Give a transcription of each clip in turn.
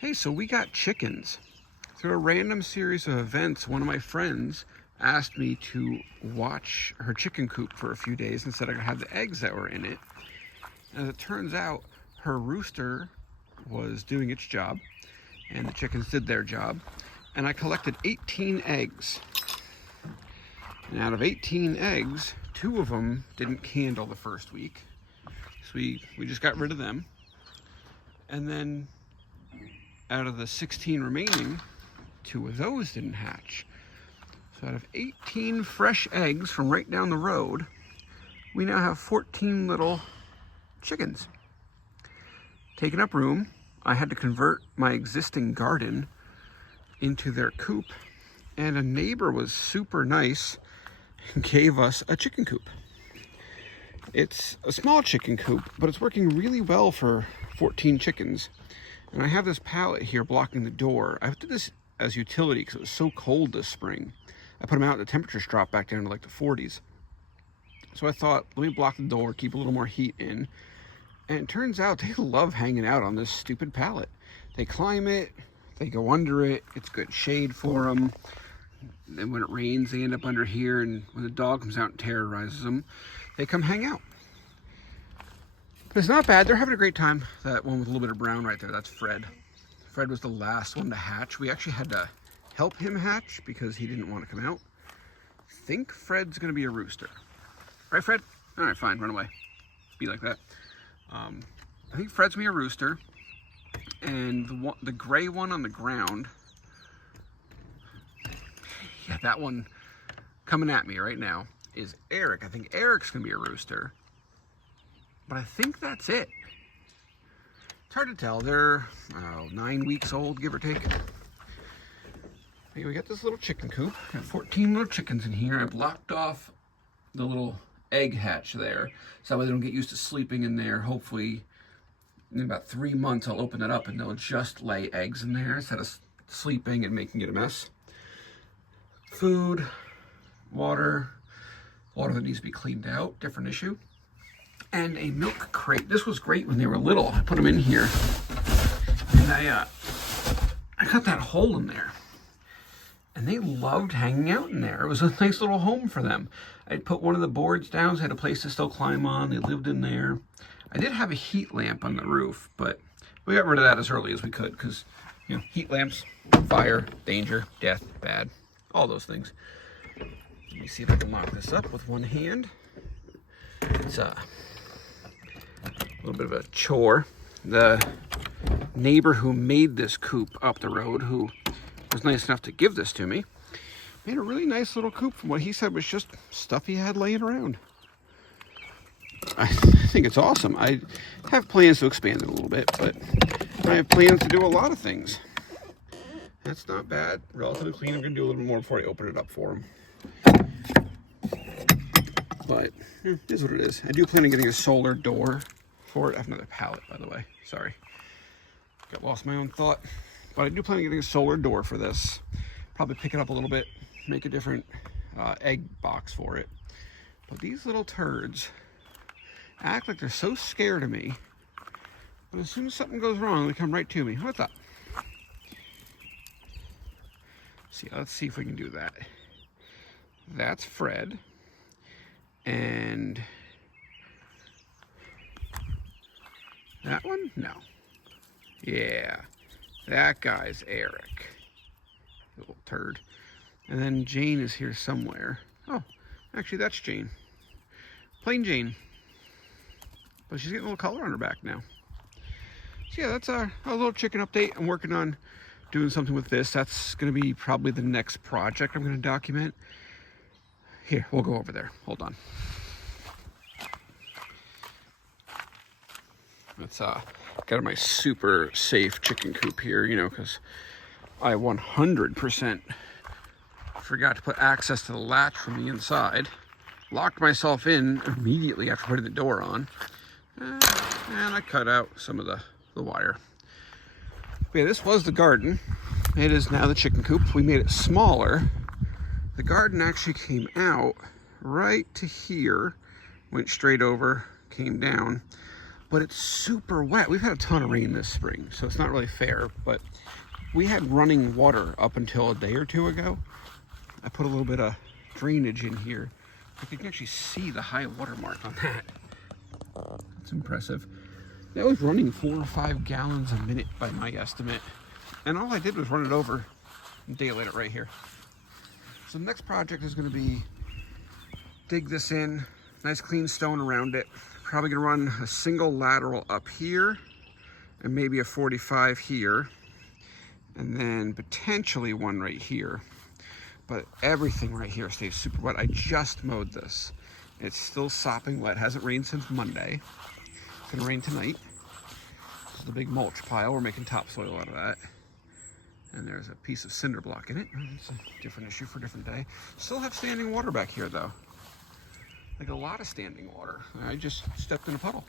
Hey, so we got chickens. Through a random series of events, one of my friends asked me to watch her chicken coop for a few days and said I could have the eggs that were in it. As it turns out, her rooster was doing its job, and the chickens did their job. And I collected 18 eggs. And out of 18 eggs, 2 of them didn't candle the first week. So we just got rid of them. And then out of the 16 remaining, 2 of those didn't hatch. So out of 18 fresh eggs from right down the road, we now have 14 little chickens. Taking up room, I had to convert my existing garden into their coop, and a neighbor was super nice and gave us a chicken coop. It's a small chicken coop, but it's working really well for 14 chickens. And I have this pallet here blocking the door. I did this as utility because it was so cold this spring. I put them out, the temperatures dropped back down to like the 40s. So I thought, let me block the door, keep a little more heat in. And it turns out they love hanging out on this stupid pallet. They climb it, they go under it, it's good shade for them. Then when it rains, they end up under here, and when the dog comes out and terrorizes them, they come hang out. But it's not bad. They're having a great time. That one with a little bit of brown right there, that's Fred. Fred was the last one to hatch. We actually had to help him hatch because he didn't want to come out. I think Fred's going to be a rooster. Right, Fred? All right, fine. Run away. Be like that. I think Fred's going to be a rooster. And the gray one on the ground, yeah, that one coming at me right now is Eric. I think Eric's going to be a rooster. But I think that's it. It's hard to tell. They're 9 weeks old, give or take. Okay, we got this little chicken coop. Got 14 little chickens in here. I blocked off the little egg hatch there, so that way they don't get used to sleeping in there. Hopefully, in about 3 months, I'll open it up and they'll just lay eggs in there instead of sleeping and making it a mess. Food, water that needs to be cleaned out, different issue. And a milk crate. This was great when they were little. I put them in here, and I cut that hole in there, and they loved hanging out in there. It was a nice little home for them. I put one of the boards down, so I had a place to still climb on. They lived in there. I did have a heat lamp on the roof, but we got rid of that as early as we could because, you know, heat lamps, fire, danger, death, bad, all those things. Let me see if I can lock this up with one hand. It's a little bit of a chore. The neighbor who made this coop up the road, who was nice enough to give this to me, made a really nice little coop from what he said was just stuff he had laying around. I think it's awesome. I have plans to expand it a little bit, but I have plans to do a lot of things. That's not bad. Relatively clean. I'm going to do a little bit more before I open it up for him. But it is what it is. I do plan on getting a solar door for it. I have another pallet, by the way. Sorry. Got lost my own thought. But I do plan on getting a solar door for this. Probably pick it up a little bit, make a different egg box for it. But these little turds act like they're so scared of me. But as soon as something goes wrong, they come right to me. What's up? Let's see if we can do that. That's Fred. And that one? No. Yeah. That guy's Eric. Little turd. And then Jane is here somewhere. Oh, actually that's Jane. Plain Jane. But she's getting a little color on her back now. So yeah, that's our little chicken update. I'm working on doing something with this. That's going to be probably the next project I'm going to document. Here, we'll go over there. Hold on. That's got my super safe chicken coop here, you know, because I 100% forgot to put access to the latch from the inside. Locked myself in immediately after putting the door on. And I cut out some of the wire. But yeah, this was the garden. It is now the chicken coop. We made it smaller. The garden actually came out right to here, went straight over, came down. but it's super wet. We've had a ton of rain this spring, so it's not really fair, but we had running water up until a day or two ago. I put a little bit of drainage in here. You can actually see the high water mark on that. That's impressive. That was running 4 or 5 gallons a minute by my estimate. And all I did was run it over and daylight it right here. So the next project is going to be dig this in, nice clean stone around it. Probably going to run a single lateral up here and maybe a 45 here. And then potentially one right here. But everything right here stays super wet. I just mowed this. It's still sopping wet. Hasn't rained since Monday. It's gonna rain tonight. This is the big mulch pile. We're making topsoil out of that. And there's a piece of cinder block in it. It's a different issue for a different day. Still have standing water back here though. Like a lot of standing water. I just stepped in a puddle.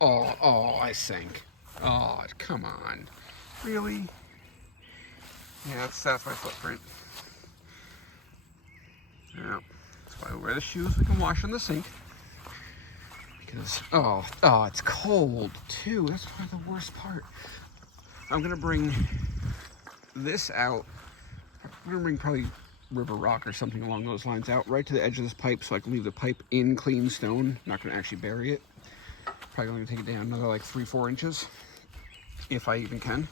Oh, I sank. Oh, come on. Really? Yeah, that's my footprint. Yeah, that's why I wear the shoes we can wash in the sink. Because, oh, it's cold too. That's probably the worst part. I'm gonna bring this out. I'm gonna bring probably river rock or something along those lines out right to the edge of this pipe so I can leave the pipe in clean stone. Not gonna actually bury it. Probably gonna take it down another like 3-4 inches. If I even can.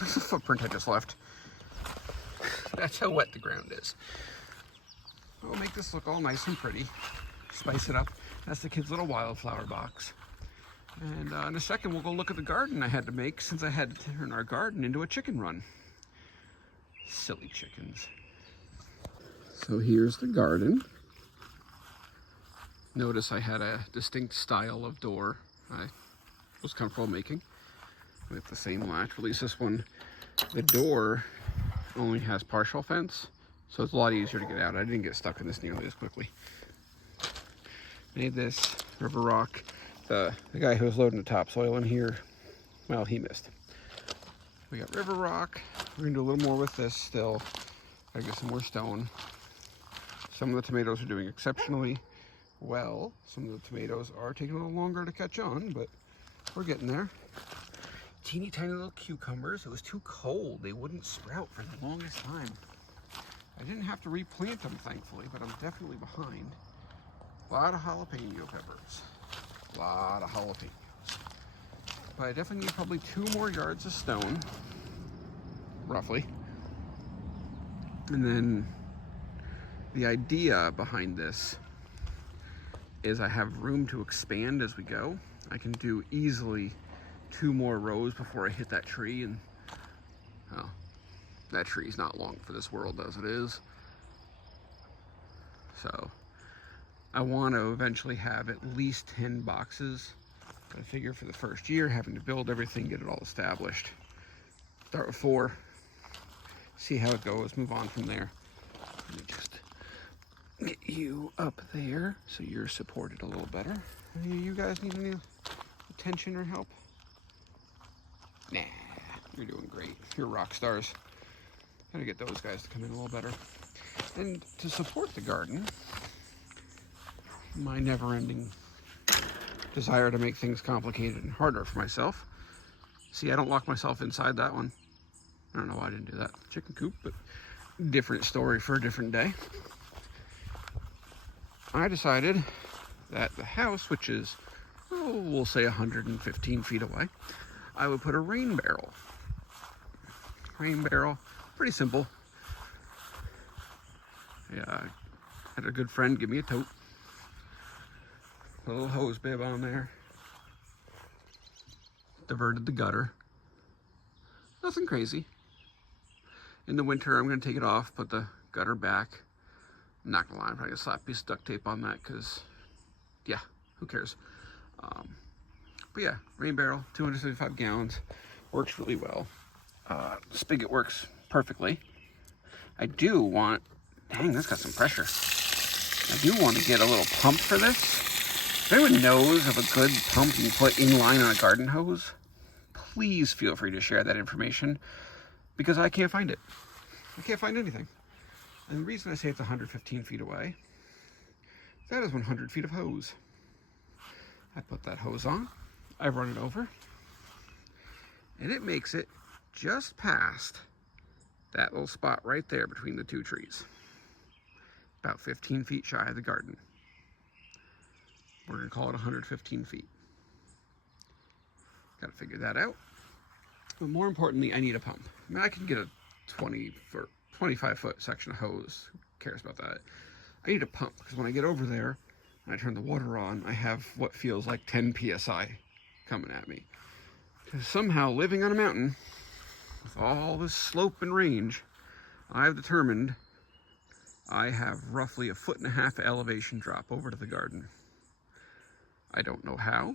That's the footprint I just left. That's how wet the ground is. We'll make this look all nice and pretty. Spice it up. That's the kids' little wildflower box. And in a second, we'll go look at the garden I had to make since I had to turn our garden into a chicken run. Silly chickens. So here's the garden. Notice I had a distinct style of door I was comfortable making with the same latch. At least this one, the door only has partial fence, so it's a lot easier to get out. I didn't get stuck in this nearly as quickly. Made this river rock. The guy who was loading the topsoil in here, well, he missed. We got river rock. We're gonna do a little more with this still. Gotta get some more stone. Some of the tomatoes are doing exceptionally well. Some of the tomatoes are taking a little longer to catch on, but we're getting there. Teeny tiny little cucumbers. It was too cold. They wouldn't sprout for the longest time. I didn't have to replant them, thankfully, but I'm definitely behind. A lot of jalapeno peppers. A lot of jalapenos. But I definitely need probably 2 more yards of stone, roughly. And then the idea behind this is I have room to expand as we go. I can do easily 2 more rows before I hit that tree, and well, that tree's not long for this world as it is. So I want to eventually have at least 10 boxes. I figure for the first year, having to build everything, get it all established. Start with 4, see how it goes, move on from there. Let me just get you up there so you're supported a little better. You guys need any attention or help? Nah, you're doing great. You're rock stars. Gotta get those guys to come in a little better. And to support the garden, my never-ending desire to make things complicated and harder for myself. See, I don't lock myself inside that one. I don't know why I didn't do that. Chicken coop, but different story for a different day. I decided that the house, which is, we'll say 115 feet away, I would put a rain barrel. Rain barrel, pretty simple. Yeah, I had a good friend give me a tote. Put a little hose bib on there. Diverted the gutter. Nothing crazy. In the winter, I'm going to take it off, put the gutter back. I'm not going to lie, I'm probably going to slap a piece of duct tape on that because, yeah, who cares? But yeah, rain barrel, 275 gallons. Works really well. Spigot works perfectly. I do want, dang, that's got some pressure. I do want to get a little pump for this. If anyone knows of a good pump you can put in line on a garden hose, please feel free to share that information because I can't find it. I can't find anything. And the reason I say it's 115 feet away, that is 100 feet of hose. I put that hose on. I've run it over, and it makes it just past that little spot right there between the two trees. About 15 feet shy of the garden. We're gonna call it 115 feet. Gotta figure that out. But more importantly, I need a pump. I mean, I can get a 25-foot section of hose. Who cares about that? I need a pump, because when I get over there and I turn the water on, I have what feels like 10 psi coming at me. Because somehow, living on a mountain with all this slope and range, I've determined I have roughly 1.5 foot elevation drop over to the garden. I don't know how.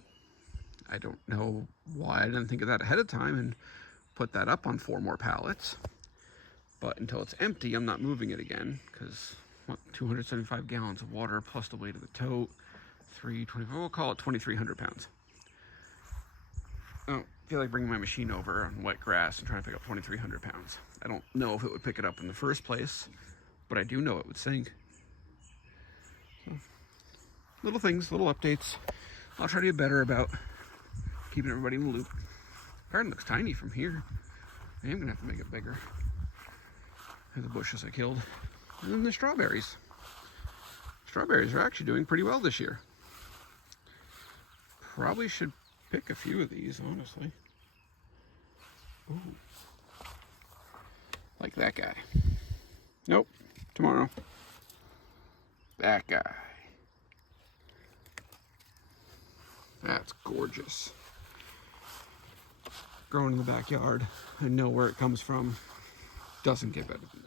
I don't know why I didn't think of that ahead of time and put that up on 4 more pallets. But until it's empty, I'm not moving it again, because 275 gallons of water plus the weight of the tote, 325, we'll call it 2,300 pounds. I don't feel like bringing my machine over on wet grass and trying to pick up 2,300 pounds. I don't know if it would pick it up in the first place, but I do know it would sink. So, little things, little updates. I'll try to get better about keeping everybody in the loop. The garden looks tiny from here. I am gonna have to make it bigger. And the bushes I killed. And then the strawberries. Strawberries are actually doing pretty well this year. Probably should pick a few of these, honestly. Ooh. Like that guy. Nope. Tomorrow. That guy. That's gorgeous. Growing in the backyard. I know where it comes from. Doesn't get better than that.